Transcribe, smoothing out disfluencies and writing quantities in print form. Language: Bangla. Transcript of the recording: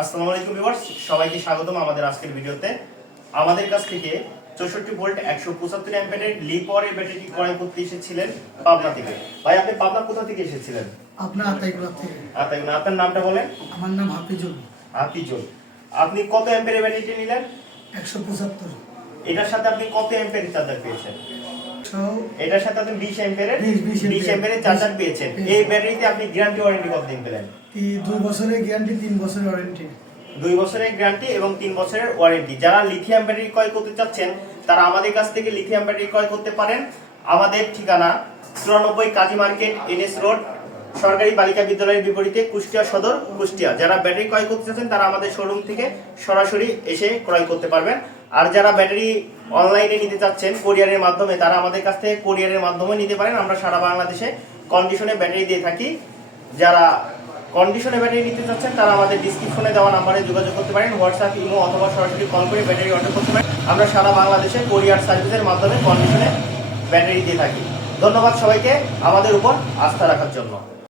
আসসালামু আলাইকুম ভিউয়ার্স, সবাইকে স্বাগতম আমাদের আজকের ভিডিওতে। আমাদের কাছ থেকে 64 ভোল্ট 175 অ্যাম্পিয়ারের লিপরের ব্যাটারি ক্রয় করতে এসেছিলেন পাবনা থেকে। ভাই, আপনি পাবনা কোথা থেকে এসেছিলেন? আপনার আতাইগুলা থেকে। আতাইগুলা। আপনার নামটা বলেন। আমার নাম হাফিজুল। হাফিজুল। আপনি কত অ্যাম্পিয়ারের ব্যাটারিটি নিলেন? 175। এটার সাথে আপনি কত অ্যাম্পিয়ারের চার্জার পেয়েছেন? এটার সাথে আপনি 20 অ্যাম্পিয়ারের চার্জার পেয়েছেন। এই ব্যাটারিতে আপনি গ্যারান্টি ওয়ারেন্টি কতদিন পেলেন? 2 বছরের গ্যারান্টি, 3 বছরের ওয়ারেন্টি। 2 বছরের গ্যারান্টি এবং 3 বছরের ওয়ারেন্টি। যারা লিথিয়াম ব্যাটারি ক্রয় করতে চাচ্ছেন তারা আমাদের কাছ থেকে লিথিয়াম ব্যাটারি ক্রয় করতে পারেন। আমাদের ঠিকানা 94 কাজী মার্কেট, NS রোড, সরকারি বালিকা বিদ্যালয়ের বিপরীতে, কুষ্টিয়া সদর, কুষ্টিয়া। যারা ব্যাটারি ক্রয় করতে চাচ্ছেন তারা আমাদের শোরুম থেকে সরাসরি এসে ক্রয় করতে পারবেন। আর যারা ব্যাটারি অনলাইনে নিতে চাচ্ছেন কোরিয়ারের মাধ্যমে, তারা আমাদের কাছ থেকে কোরিয়ারের মাধ্যমে নিতে পারেন। আমরা সারা বাংলাদেশে কন্ডিশনে ব্যাটারি দিয়ে থাকি। যারা কন্ডিশনে ব্যাটারি নিতে চাচ্ছেন তারা আমাদের ডিসক্রিপশনে দেওয়া নম্বরে যোগাযোগ করতে পারেন। হোয়াটসঅ্যাপ, ইমো অথবা সরাসরি কল করে ব্যাটারি অর্ডার করতে পারেন। আমরা সারা বাংলাদেশে কোরিয়ার সার্ভিসের মাধ্যমে কন্ডিশনে ব্যাটারি দিয়ে থাকি। ধন্যবাদ সবাইকে আমাদের উপর আস্থা রাখার জন্য।